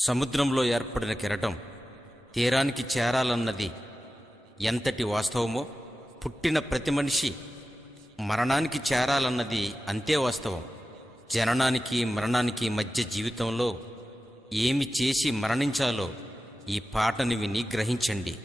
సముద్రంలో ఏర్పడిన కెరటం తీరానికి చేరాలన్నది ఎంతటి వాస్తవమో పుట్టిన ప్రతి మనిషి మరణానికి చేరాలన్నది అంతే వాస్తవం. జననానికి మరణానికి మధ్య జీవితంలో ఏమి చేసి మరణించాలో ఈ పాటని విని గ్రహించండి.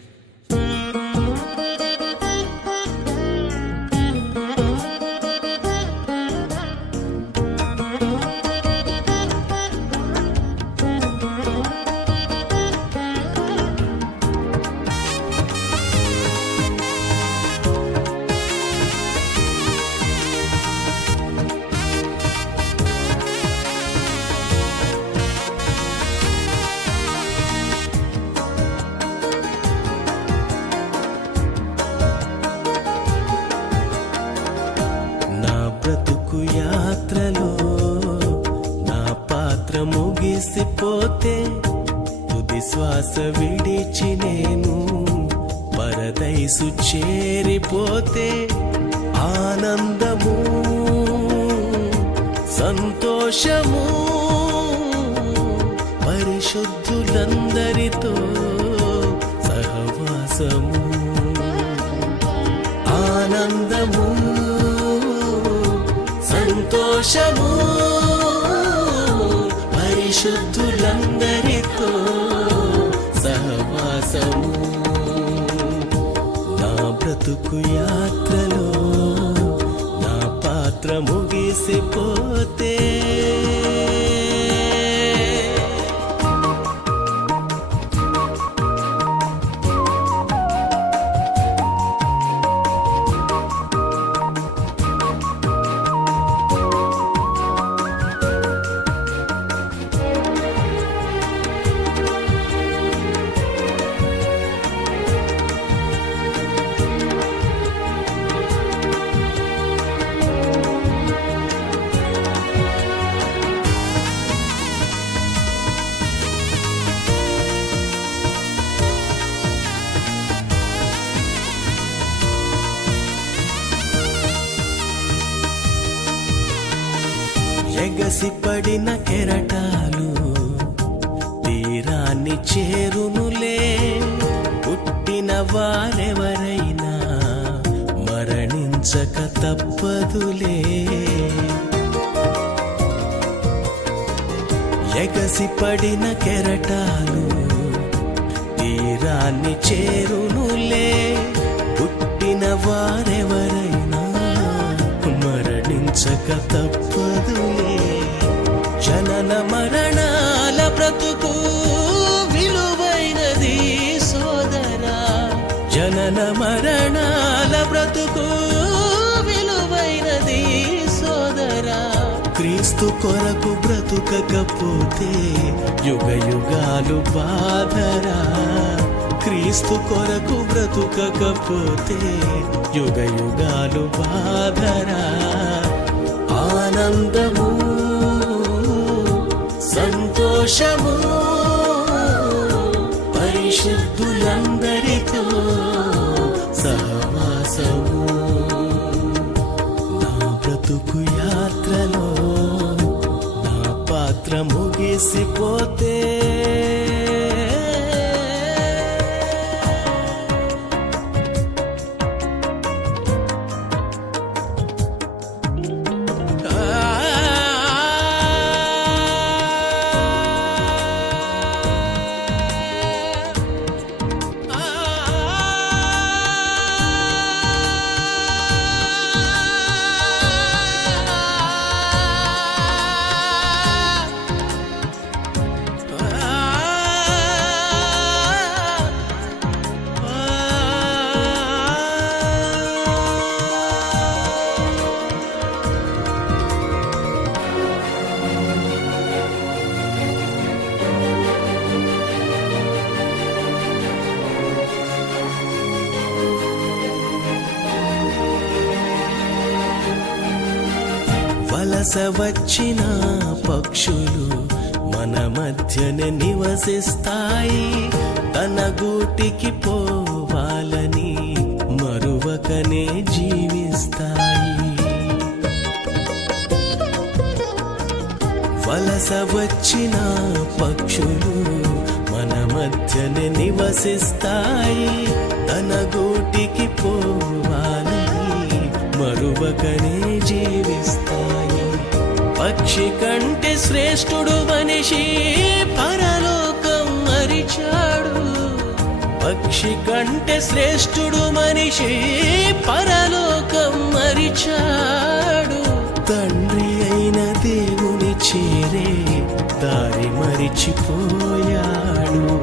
కలిసిపోతే తుది శ్వాస విడిచి నేను పరదైసు చేరిపోతే ఆనందము సంతోషము పరిశుద్ధులందరితో సహవాసము. ఆనందము సంతోషము పరిశుద్ధులందరితో సహవాసము. నా బ్రతుకు యాత్రలో నా పాత్ర ముగిసిపోతే కెరటాలు తీరాన్ని చేరునులే. పుట్టిన వారెవరైనా మరణించక తప్పదులే. ఎగసి పడిన కెరటాలు తీరాన్ని చేరునులే. పుట్టిన వారెవరైనా మరణించక తప్పదులే. మన మరణాల బ్రతుకు విలువైనది సోదరా జనన మరణాల బ్రతుకు విలువైనది సోదరా క్రీస్తు కొరకు బ్రతుకకపోతే యుగ యుగాలు బాధరా. క్రీస్తు కొరకు బ్రతుకకపోతే యుగ యుగాలు బాధరా. ఆనందము సంతోషము పరిశుద్ధులందరితో సహవాసము. నా బ్రతుకు యాత్రలో నా పాత్ర ముగిసిపోతే వలస వచ్చిన పక్షులు మన మధ్యనే నివసిస్తాయి. తన గూటికి పోవాలని మరువకనే జీవిస్తాయి. వలస వచ్చిన పక్షులు నివసిస్తాయి. తన గూటికి పోవాలని మరువకనే జీవిస్తాయి. పక్షి కంటే శ్రేష్ఠుడు మనిషి పరలోకం మరిచాడు పక్షి కంటే శ్రేష్ఠుడు మనిషి పరలోకం మరిచాడు తండ్రి అయిన దేవుని చేరే దారి మరిచిపోయాడు.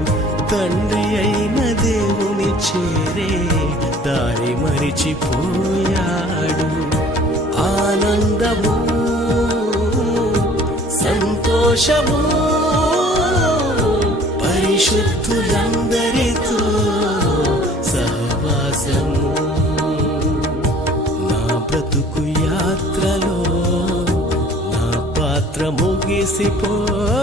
తండ్రి అయిన దేవుని చేరే దారి మరిచిపోయాడు. ఆనందము సంతోషము పరిశుద్ధులందరితో సహవాసము. నా బ్రతుకు యాత్రలో నా పాత్ర ముగిసిపోతే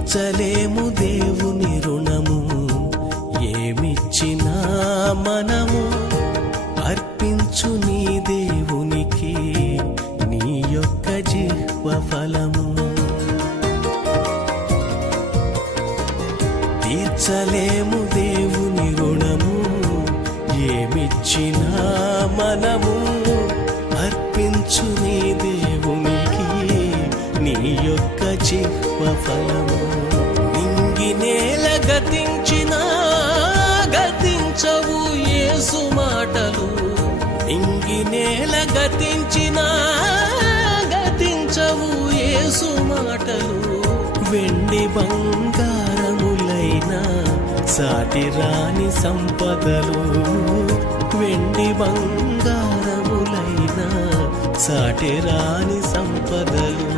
తీర్చలేము దేవుని రుణము. ఏమిచ్చినా మనము అర్పించు నీ తెలుసు మాటలు వెండి బంగారములైన సాటి రాని సంపదలు వెండి బంగారములైన సాటి రాని సంపదలు.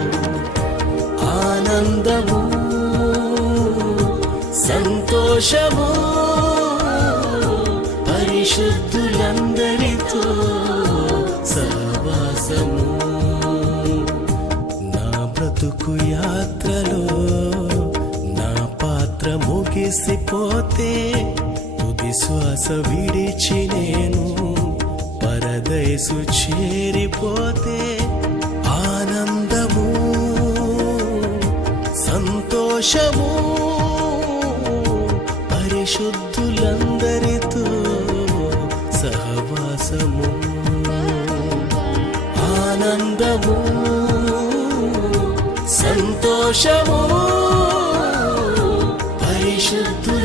ఆనందము సంతోషము పరిశుద్ధులందరితో బ్రతుకు యాత్రలో నా పాత్ర ముగిసిపోతే తుది శ్వాస విడిచి నేను పరదైసు చేరిపోతే ఆనందము సంతోషము పరిశుద్ధులందరితో సహవాసము ఆనందము. సంతోషము పరిశుద్ధు